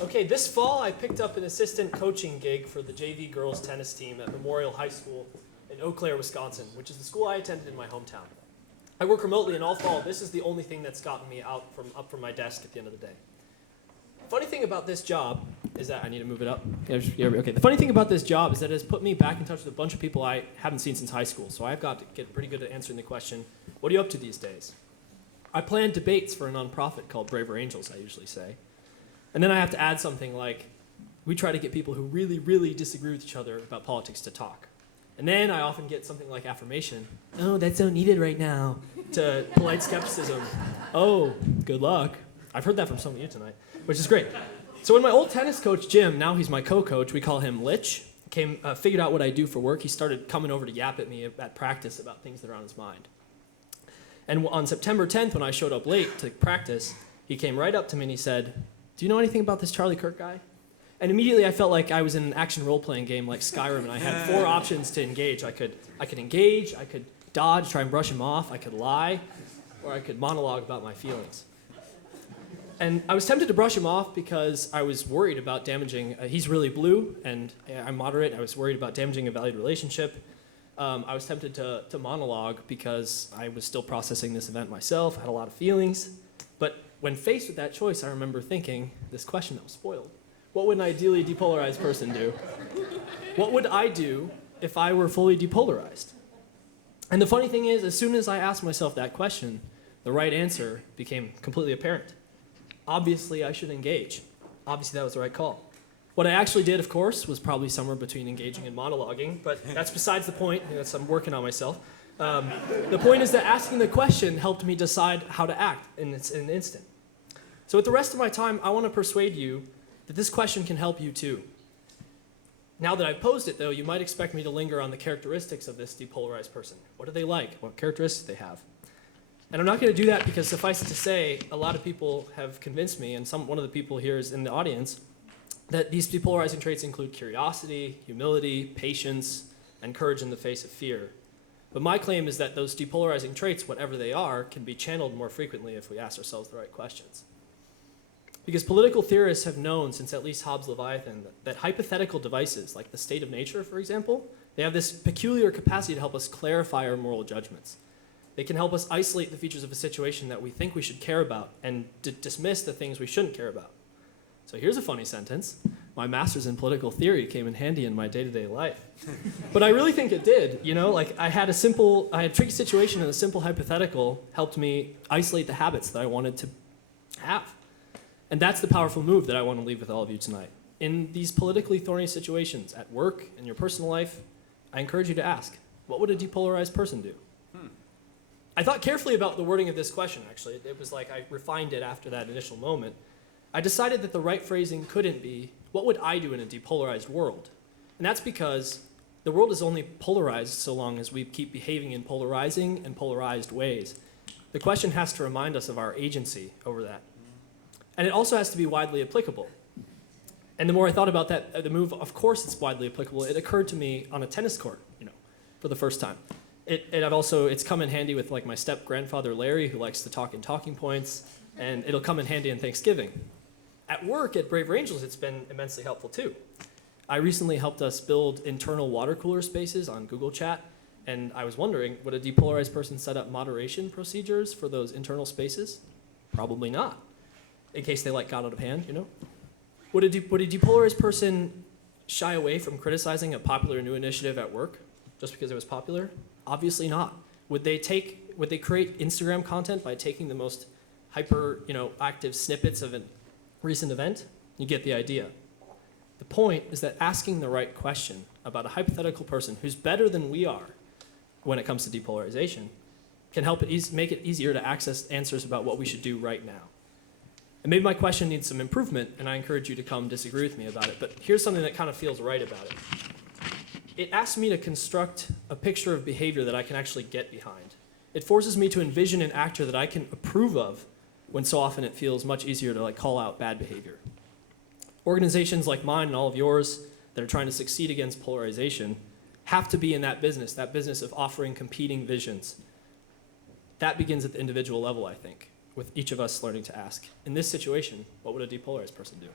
Okay, this fall I picked up an assistant coaching gig for the JV girls tennis team at Memorial High School in Eau Claire, Wisconsin, which is the school I attended in my hometown. I work remotely, and all fall, this is the only thing that's gotten me up from my desk at the end of the day. Funny thing about this job is that I need to move it up. Yeah, okay. The funny thing about this job is that it has put me back in touch with a bunch of people I haven't seen since high school. So I've got to get pretty good at answering the question, what are you up to these days? I plan debates for a nonprofit called Braver Angels, I usually say. And then I have to add something like, we try to get people who really, really disagree with each other about politics to talk. And then I often get something like affirmation. Oh, that's so needed right now. To polite skepticism. Oh, good luck. I've heard that from some of you tonight, which is great. So when my old tennis coach, Jim, now he's my co-coach, we call him Lich, figured out what I do for work, he started coming over to yap at me at practice about things that are on his mind. And on September 10th, when I showed up late to practice, he came right up to me and he said, do you know anything about this Charlie Kirk guy? And immediately I felt like I was in an action role-playing game like Skyrim, and I had 4 options to engage. I could engage, I could dodge, try and brush him off, I could lie, or I could monologue about my feelings. And I was tempted to brush him off because I was worried about damaging, he's really blue, and I'm moderate. I was worried about damaging a valued relationship. I was tempted to monologue because I was still processing this event myself, I had a lot of feelings. But when faced with that choice, I remember thinking, this question that was spoiled, what would an ideally depolarized person do? What would I do if I were fully depolarized? And the funny thing is, as soon as I asked myself that question, the right answer became completely apparent. Obviously, I should engage. Obviously, that was the right call. What I actually did, of course, was probably somewhere between engaging and monologuing, but that's besides the point. I'm working on myself. The point is that asking the question helped me decide how to act in an instant. So with the rest of my time, I want to persuade you that this question can help you too. Now that I've posed it, though, you might expect me to linger on the characteristics of this depolarized person. What do they like? What characteristics do they have? And I'm not going to do that because, suffice it to say, a lot of people have convinced me, and one of the people here is in the audience, that these depolarizing traits include curiosity, humility, patience, and courage in the face of fear. But my claim is that those depolarizing traits, whatever they are, can be channeled more frequently if we ask ourselves the right questions. Because political theorists have known since at least Hobbes' Leviathan that hypothetical devices, like the state of nature, for example, they have this peculiar capacity to help us clarify our moral judgments. They can help us isolate the features of a situation that we think we should care about and dismiss the things we shouldn't care about. So here's a funny sentence. My master's in political theory came in handy in my day-to-day life. But I really think it did. I had a tricky situation, and a simple hypothetical helped me isolate the habits that I wanted to have. And that's the powerful move that I want to leave with all of you tonight. In these politically thorny situations, at work, in your personal life, I encourage you to ask, what would a depolarized person do? I thought carefully about the wording of this question, actually. It was like I refined it after that initial moment. I decided that the right phrasing couldn't be, what would I do in a depolarized world? And that's because the world is only polarized so long as we keep behaving in polarizing and polarized ways. The question has to remind us of our agency over that. And it also has to be widely applicable. And the more I thought about that, the move, of course it's widely applicable. It occurred to me on a tennis court, for the first time. It's come in handy with like my step-grandfather Larry, who likes to talk in talking points, and it'll come in handy in Thanksgiving. At work at Braver Angels, it's been immensely helpful too. I recently helped us build internal water cooler spaces on Google Chat, and I was wondering, would a depolarized person set up moderation procedures for those internal spaces? Probably not, in case they got out of hand, Would a depolarized person shy away from criticizing a popular new initiative at work just because it was popular? Obviously not. Would they create Instagram content by taking the most hyper, active snippets of a recent event? You get the idea. The point is that asking the right question about a hypothetical person who's better than we are when it comes to depolarization can help make it easier to access answers about what we should do right now. And maybe my question needs some improvement, and I encourage you to come disagree with me about it, but here's something that kind of feels right about it. It asks me to construct a picture of behavior that I can actually get behind. It forces me to envision an actor that I can approve of when so often it feels much easier to call out bad behavior. Organizations like mine and all of yours that are trying to succeed against polarization have to be in that business of offering competing visions. That begins at the individual level, I think, with each of us learning to ask, in this situation, what would a depolarized person do?